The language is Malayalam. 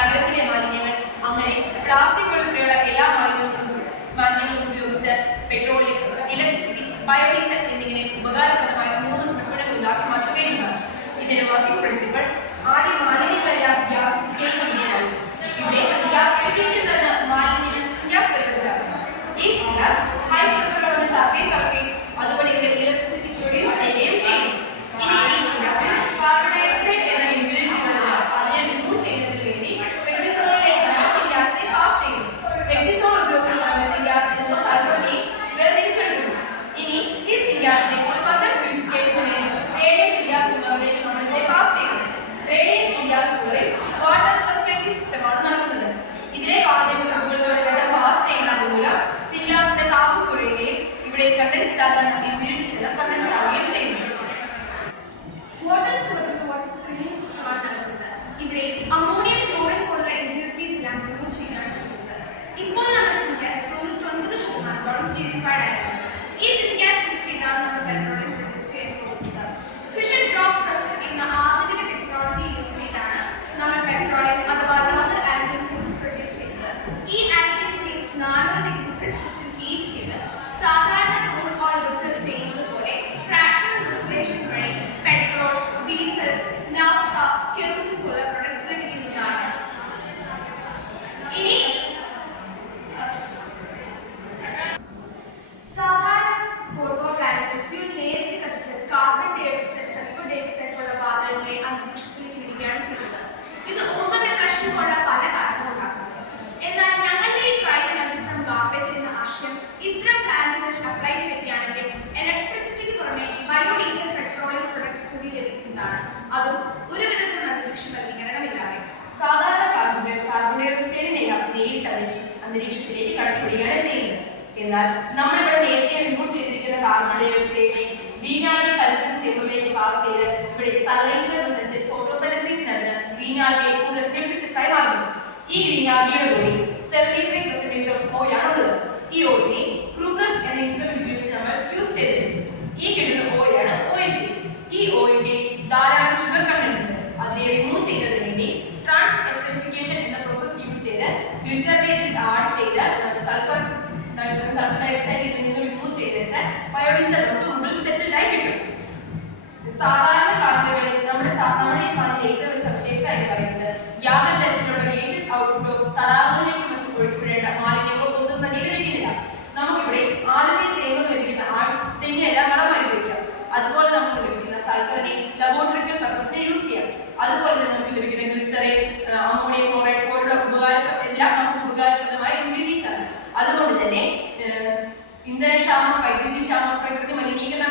നഗരത്തിലെ മാലിന്യങ്ങൾ, അങ്ങനെ പ്ലാസ്റ്റിക് ഉൾപ്പെടെയുള്ള എല്ലാ മാലിന്യങ്ങളും ഉപയോഗിച്ച് പെട്രോളിയം, ഇലക്ട്രിസിറ്റി, ബയോഡീസൽ എന്നിങ്ങനെ ഉപകാരപ്രദമായ 3 ഉൽപ്പന്നങ്ങൾ ഉണ്ടാക്കി മാറ്റുകയെന്നതാണ് ഇതിന്റെ വർക്കിംഗ് പ്രിൻസിപ്പൾ. ആദ്യം മാലിന്യങ്ങളെല്ലാം ഗ്യാസിഫിക്കേഷൻ ഇങ്ങനെയാണ്. ഇവിടെ ഗ്യാസിഫിക്കേഷൻ എന്ന മാലിന്യങ്ങൾ ഗ്യാസ് പരിവർത്തനമാകുന്നു. ഈ ഗ്യാസ് ഹൈ പ്രഷറിൽ ടർബൈൻ കറക്കുകയും അതുവഴി ഇവിടെ ഇലക്ട്രിസിറ്റി പ്രൊഡ്യൂസ് ചെയ്യുകയും ചെയ്യുന്നു. ഇനി ഈ ഗ്യാസിൽ കാർബൺ ഡൈ ഓക്സൈഡ് എന്ന ഇമ്പ്യൂരിറ്റി ഉള്ളത് അതിനെ റിമൂവ് ചെയ്യുന്നതിന് വേണ്ടി വെക്ടിസോളിലേക്ക് നമ്മൾ ഗ്യാസിനെ പാസ് ചെയ്യുന്നു. വെക്ടിസോൾ ഉപയോഗിച്ച് നമ്മൾ ഗ്യാസിൽ നിന്ന് സൾഫറിനെ വേർതിരിച്ചെടുക്കുന്നു. ഇനി ഈ ഗ്യാസിനെ ഫർദർ പ്യൂരിഫിക്കേഷന് വേണ്ടി റേഡിയന്റ് ഗ്യാസ് കുളറിലേക്ക് നമ്മൾ ഇതിനെ പാസ് ചെയ്യുന്നു. റേഡിയന്റ് ഗ്യാസ് കുളറിൽ വാട്ടർ സർക്കുലേറ്റിംഗ് സിസ്റ്റമാണ് നടക്കുന്നത്. ഇതിലെ കാണുന്ന ട്യൂബുകളിലൂടെ വെള്ളം പാസ് ചെയ്യുന്നത് മൂലം ഗ്യാസിന്റെ താപം കുറയുകയും ഇവിടെ കണ്ടൻസ്ഡ് ആകാൻ ഇമ്പ്യൂരിറ്റീസ് എല്ലാം കണ്ടൻസ്ഡ് ആവുകയും ചെയ്യുന്നു. വാട്ടർ സ്റ്റോറേജ് വാട്ടർ സ്ക്രീനിംഗ് സിസ്റ്റമാണ് നടക്കുന്നത്. ഇവിടെ അമോണിയം, ക്ലോറിൻ പോലുള്ള ഇമ്പ്യൂരിറ്റീസ് എല്ലാം റിമൂവ് ചെയ്യുകയാണ് ചെയ്യുന്നത്. ഇപ്പോൾ നമ്മുടെ സിൻഗ്യാസ് 99% പ്യൂരിഫൈഡ് ആയിട്ടുണ്ട്. ഈ സിൻഗ്യാസ് യൂസ് ചെയ്താണ് നമ്മൾ പെട്രോളിയം പ്രൊഡ്യൂസ് ചെയ്യാൻ പോകുന്നത്. ഫിഷൻ ഡ്രോപ്പ് പ്രോസസ് എന്ന ആധുനിക ടെക്നോളജി യൂസ് ചെയ്താണ് നമ്മൾ പെട്രോളിയം അഥവാ നോർമൽ ആൽക്കൈൻ ചെയിൻസ് പ്രൊഡ്യൂസ് ചെയ്യുന്നത്. ഈ ആൽക്കൈൻ ചെയിൻസ് 400 ഡിഗ്രി സെൽഷ്യസിൽ ഹീറ്റ് ചെയ്ത് സാധാരണ ക്രൂഡ് ഓയിൽ റിസർച്ച് ചെയ്യുന്നത് പോലെ ഫ്രാക്ഷണൽ ഡിസ്റ്റിലേഷൻ വഴി പെട്രോൾ, ഡീസൽ, നാഫ്ത, കെറോസിൻ പോലുള്ള പ്രൊഡക്ട്സ് ലഭിക്കുന്നതാണ്. ഇനി സാധാരണ ഫോർമോൾ പ്ലാന്റിൽ ഫ്യൂൽ നേരിട്ട് കത്തിച്ച് carbon dioxide, sulphur dioxide പോലുള്ള വാതകങ്ങളെ അന്തരീക്ഷത്തിലേക്ക് വിടുകയാണ് ചെയ്യുന്നത്. ഇത് ഓസോൺ ഡിപ്രഷൻ പോലുള്ള പല കാരണങ്ങളുണ്ടാക്കുന്നു. എന്നാൽ ഞങ്ങളുടെ ഈ പ്രൈവറ്റ് എനർജി ഫ്രം ഗാർബേജ് എന്ന ആശയം ഇത്തരം പ്ലാന്റുകളിൽ അപ്ലൈ ചെയ്യുകയാണെങ്കിൽ ഇലക്ട്രിസിറ്റിക്ക് പുറമെ ബയോഡീസൽ, പെട്രോളിയം പ്രൊഡക്ട്സ് കൂടി ലഭിക്കുന്നതാണ്. അതും ഒരു വിധത്തിലുള്ള അന്തരീക്ഷ മലിനീകരണമില്ലാതെ. സാധാരണ പ്ലാന്റുകൾ കാർബൺ ഡൈ ഓക്സൈഡിനെല്ലാം നേരിട്ട് അന്തരീക്ഷത്തിലേക്ക് കടത്തിവിടുകയാണ് ചെയ്യുന്നത്. എന്നാൽ നമ്മളിവിടെ നേരത്തെ റിമൂവ് ചെയ്തിരിക്കുന്ന കാർബൺ ഡൈ ഓക്സൈഡിനെ ഗ്രീൻ ആൽഗെ കൾച്ചർ ചേമ്പറിലേക്ക് പാസ് ചെയ്ത് ഇവിടെ സൺലൈറ്റിന്റെ പ്രസൻസിൽ ഫോട്ടോസിന്തസിസ് നടന്ന് ഗ്രീൻ ആൽഗെ കൂടുതൽ ന്യൂട്രീഷ്യസ് ആയി മാറുന്നു. ഈ ഗ്രീൻ ആൽഗയുടെ ബോഡി 75% ഓഫ് ഓയിൽ ആണുള്ളത്. ഈ ഓയിലിനെ സ്ക്രൂബ്രസ് എന്ന ഇൻസ്ട്രുമെന്റ് ഉപയോഗിച്ച് നമ്മൾ ഫ്യൂസ് ചെയ്തിട്ടുണ്ട്. ഈ കിട്ടുന്ന ഓയിലാണ് ഓയിൽ ഗെയിൻ. ഈ ഓയിൽ ഗെയിൻ ധാരാളം ഷുഗർ കണ്ടന്റ് ഉണ്ട്. അതിനെ റിമൂവ് ചെയ്യുന്നതിന് വേണ്ടി ട്രാൻസ് എസ്റ്ററിഫിക്കേഷൻ എന്ന പ്രോസസ് യൂസ് ചെയ്ത് ഗ്ലിസറിനിൽ ആഡ് ചെയ്ത് സൾഫർ ഡയോക്സൈഡ് ഇതിൽ നിന്ന് റിമൂവ് ചെയ്തിട്ട് ബയോഡീസൽ നമുക്ക് മുകളിൽ സെറ്റിൽഡ് ആയി കിട്ടും. സാധാരണ പ്ലാന്റുകളിൽ നമ്മുടെ ഈ പ്ലാന്റിന്റെ ഏറ്റവും വലിയ സവിശേഷത എന്ന് പറയുന്നത് യാതൊരു തരത്തിലുള്ള ഗേഷ്യസ് ഔട്ട്പുട്ടോ തടാകങ്ങളിലേക്ക് മറ്റും ഒഴുക്കിവിടേണ്ട മാലിന്യങ്ങളോ ഒന്നും തന്നെ ലഭിക്കുന്നില്ല. നമുക്കിവിടെ ആദ്യമേ ചെയ്യുമ്പോൾ ലഭിക്കുന്ന തെങ്ങിനെല്ലാം വളമായി ഉപയോഗിക്കാം. അതുപോലെ നമുക്ക് ലഭിക്കുന്ന സൾഫറിനെ ലബോറട്ടറിക്കൽ പർപ്പസിനെ യൂസ് ചെയ്യാം. അതുപോലെ തന്നെ നമുക്ക് ലഭിക്കുന്ന ഗ്ലിസറിൻ, അമോണിയം ക്ലോറൈഡ് പോലുള്ള എല്ലാം നമുക്ക് ഉപകാരപ്രദമായ ഇമ്പ്യൂരിറ്റീസ് ആണ്. അതുകൊണ്ട് തന്നെ ഇന്ധനക്ഷാമം, വൈദ്യുതി ക്ഷാമം, പ്രകൃതി മലിനീകരണം